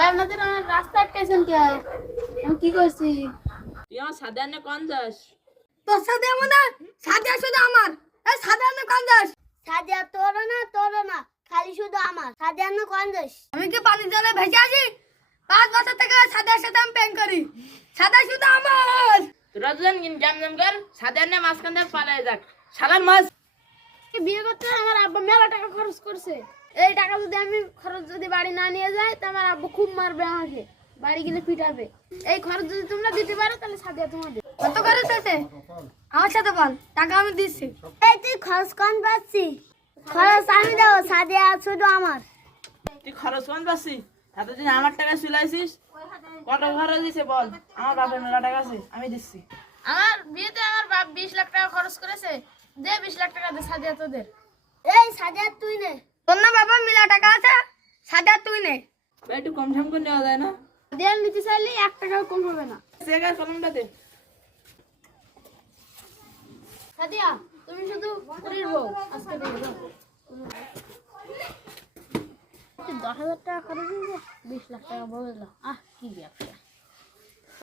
ভাই আপনাদের আমার রাস্তা আটকাইছেন কে? আমি কি করছি? তুই আমার সাদে আনে কোন যাস? তোর সাথে আমাদের সাদিয়া শুধু আমার এই সাদিয়া না কোন যাস? সাদিয়া তোর না খালি শুধু আমার। সাদিয়া না কোন যাস? আমি কি পানি জলে ভেসে আছি? 5 বছর থেকে সাদিয়ার সাথে আমি প্রেম করি। সাদিয়া শুধু আমার। তোরা দুজন জাম জাম কর, সাদে আনে মাঝখান থেকে পালায় যাক। শালার মাছ বিয়ে করতে আমার আব্বা মেলা টাকা খরচ করছে। এই টাকা যদি আমি খরচ যদি বাড়ি না নিয়ে যাই তো আমার আব্বু খুব মারবে আমাকে, বাড়ি গেলে পিটাবে। এই খরচ যদি তোমরা দিতে পারো তাহলে সাদিয়া তোমাদের। কত খরচ আছে? আমার সাথে বল, টাকা আমি দিচ্ছি। এই তুই খরচ কোন পাচ্ছি? খরচ আমি দেবো, সাদিয়া শুধু আমার। তুই খরচ কোন পাচ্ছি? এতদিন আমার টাকা চুলাইছিস, কত খরচ দিছে বল? আমার বাপের মেলা টাকা আছে, আমি দিচ্ছি। আমার বিয়েতে আমার বাপ 20 লাখ টাকা খরচ করেছে। দে 20 লাখ টাকা দে সাদিয়া তোদের। এই সাদিয়া তুই নে। তোর না বাবা মিলা টাকা আছে, সাদিয়া তুই নে। ভাই একটু কম ঠাম করে নেওয়া যায় না? সাদিয়া নিতে চাইলে 1 টাকাও কম হবে না। সেগার কলমটা দে। সাদিয়া তুমি শুধু পুরীর বউ, আজকে দিয়ে দাও। 10,000 টাকা খরচ হয়েছে, 20 লাখ টাকা বলে দিলাম। কি ব্যবসা!